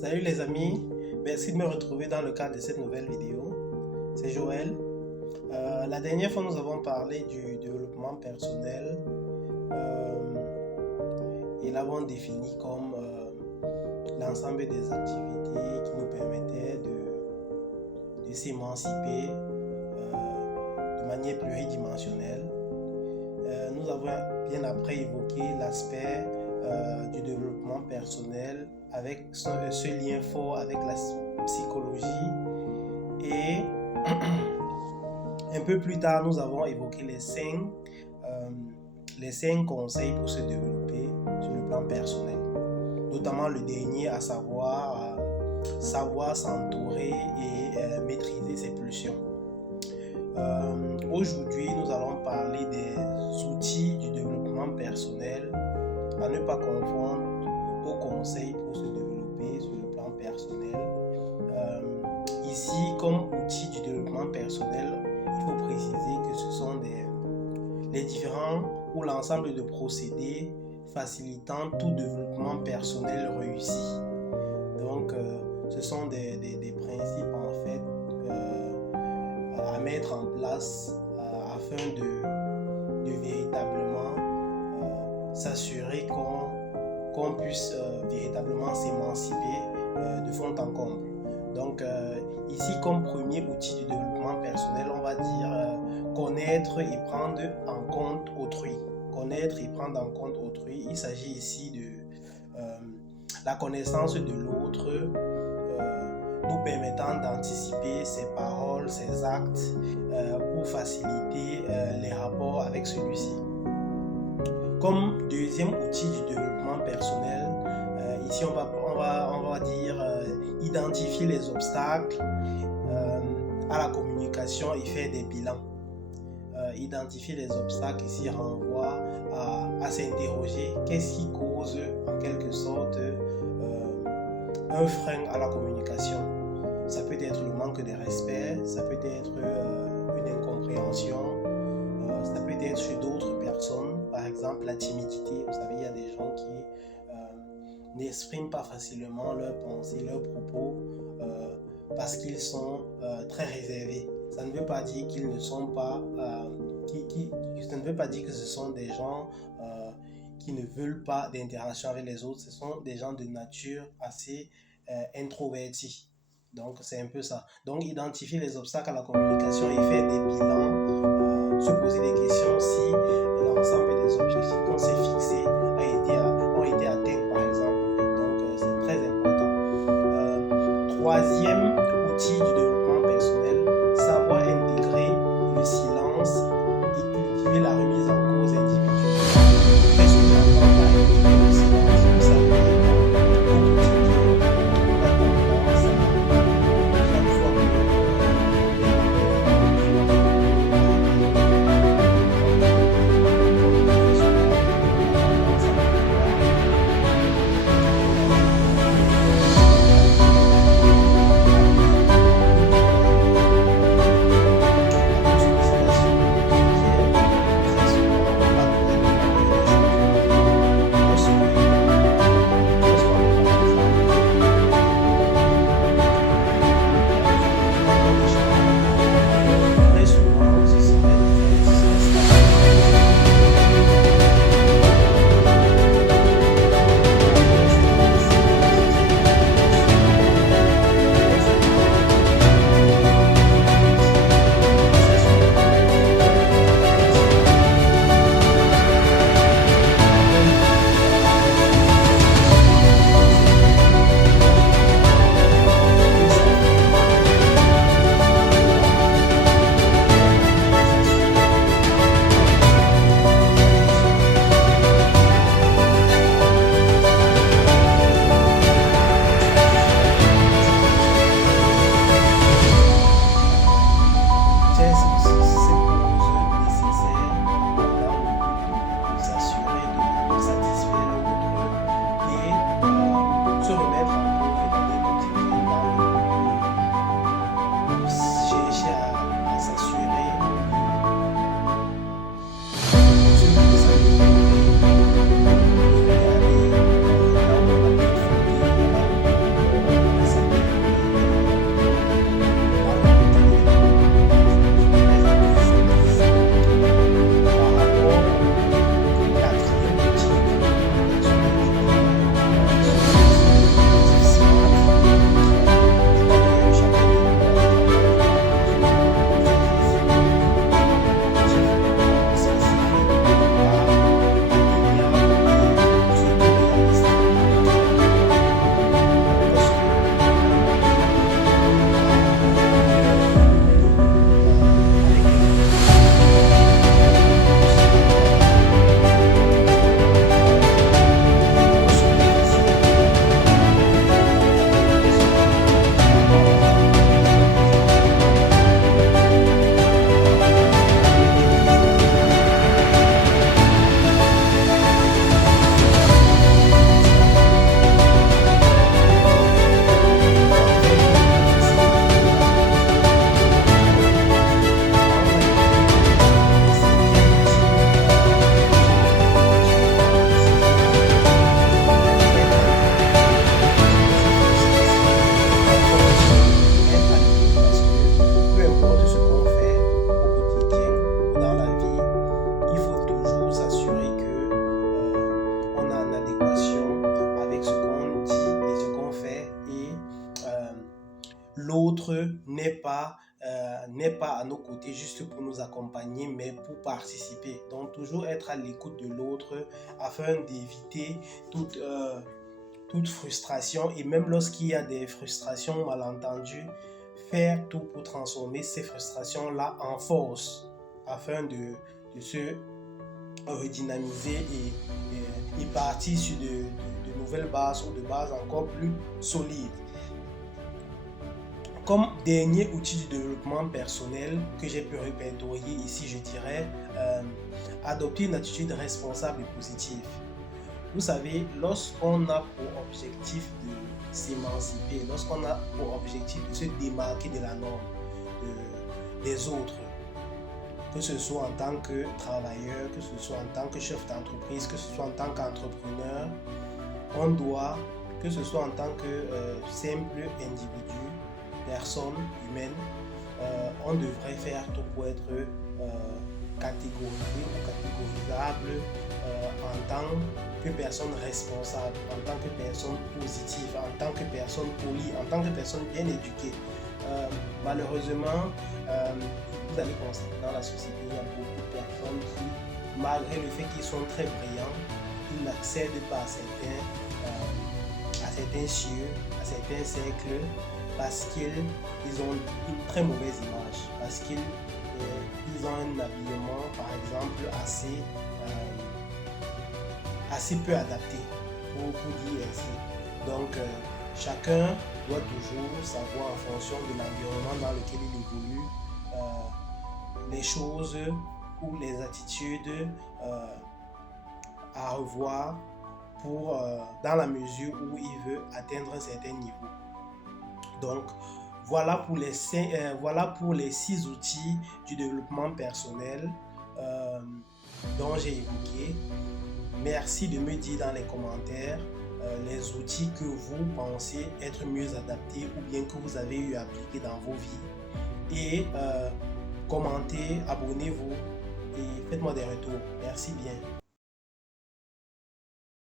Salut les amis, merci de me retrouver dans le cadre de cette nouvelle vidéo. C'est Joël. La dernière fois, nous avons parlé du développement personnel et l'avons défini comme l'ensemble des activités qui nous permettaient de s'émanciper de manière pluridimensionnelle. Nous avons bien après évoqué l'aspect du développement personnel avec ce lien fort avec la psychologie et un peu plus tard nous avons évoqué les cinq conseils pour se développer sur le plan personnel, notamment le dernier à savoir s'entourer et maîtriser ses pulsions. Aujourd'hui nous allons parler des outils du développement personnel à ne pas confondre aux conseils pour se développer sur le plan personnel. Ici, comme outil du développement personnel, il faut préciser que ce sont les différents ou l'ensemble de procédés facilitant tout développement personnel réussi. Donc, ce sont des principes en fait à mettre en place afin de véritablement s'assurer qu'on puisse véritablement s'émanciper de fond en comble. Donc ici, comme premier outil du développement personnel, on va dire connaître et prendre en compte autrui. Connaître et prendre en compte autrui. Il s'agit ici de la connaissance de l'autre nous permettant d'anticiper ses paroles, ses actes pour faciliter les rapports avec celui-ci. Comme deuxième outil du développement personnel, ici on va dire identifier les obstacles à la communication et faire des bilans. Identifier les obstacles ici renvoie à s'interroger qu'est-ce qui cause en quelque sorte un frein à la communication. Ça peut être le manque de respect, ça peut être une incompréhension, ça peut être chez d'autres personnes. Par exemple, la timidité. Vous savez, il y a des gens qui n'expriment pas facilement leurs pensées, leurs propos parce qu'ils sont très réservés. Ça ne veut pas dire qu'ils ne sont pas... ça ne veut pas dire que ce sont des gens qui ne veulent pas d'interaction avec les autres. Ce sont des gens de nature assez introvertis. Donc, c'est un peu ça. Donc, identifier les obstacles à la communication et faire des bilans, se poser des questions si l'ensemble des objectifs qu'on s'est fixés ont été atteints, par exemple. Donc, c'est très important. Troisième outil du développement personnel, savoir intégrer le silence et cultiver la remise en cause individuelle. Qu'est-ce que j'entends par intégrer le silence? Vous savez, l'autre n'est pas à nos côtés juste pour nous accompagner, mais pour participer. Donc, toujours être à l'écoute de l'autre afin d'éviter toute frustration. Et même lorsqu'il y a des frustrations malentendues, faire tout pour transformer ces frustrations-là en force afin de se redynamiser et partir sur de nouvelles bases ou de bases encore plus solides. Comme dernier outil du développement personnel que j'ai pu répertorier ici, je dirais adopter une attitude responsable et positive. Vous savez, lorsqu'on a pour objectif de s'émanciper, lorsqu'on a pour objectif de se démarquer de la norme des autres, que ce soit en tant que travailleur, que ce soit en tant que chef d'entreprise, que ce soit en tant qu'entrepreneur, on doit, que ce soit en tant que simple individu, personne humaine, on devrait faire tout pour être catégorisé ou catégorisable en tant que personne responsable, en tant que personne positive, en tant que personne polie, en tant que personne bien éduquée. Malheureusement, vous allez constater dans la société, il y a beaucoup de personnes qui, malgré le fait qu'ils sont très brillants, ils n'accèdent pas à certains cieux, à certains cercles, parce qu'ils ont une très mauvaise image, parce qu'ils ont un habillement, par exemple, assez peu adapté, pour dire ainsi. Donc, chacun doit toujours savoir, en fonction de l'environnement dans lequel il évolue, les choses ou les attitudes à revoir dans la mesure où il veut atteindre un certain niveau. Donc, voilà pour les 6 outils du développement personnel dont j'ai évoqué. Merci de me dire dans les commentaires les outils que vous pensez être mieux adaptés ou bien que vous avez eu à appliquer dans vos vies. Et commentez, abonnez-vous et faites-moi des retours. Merci bien.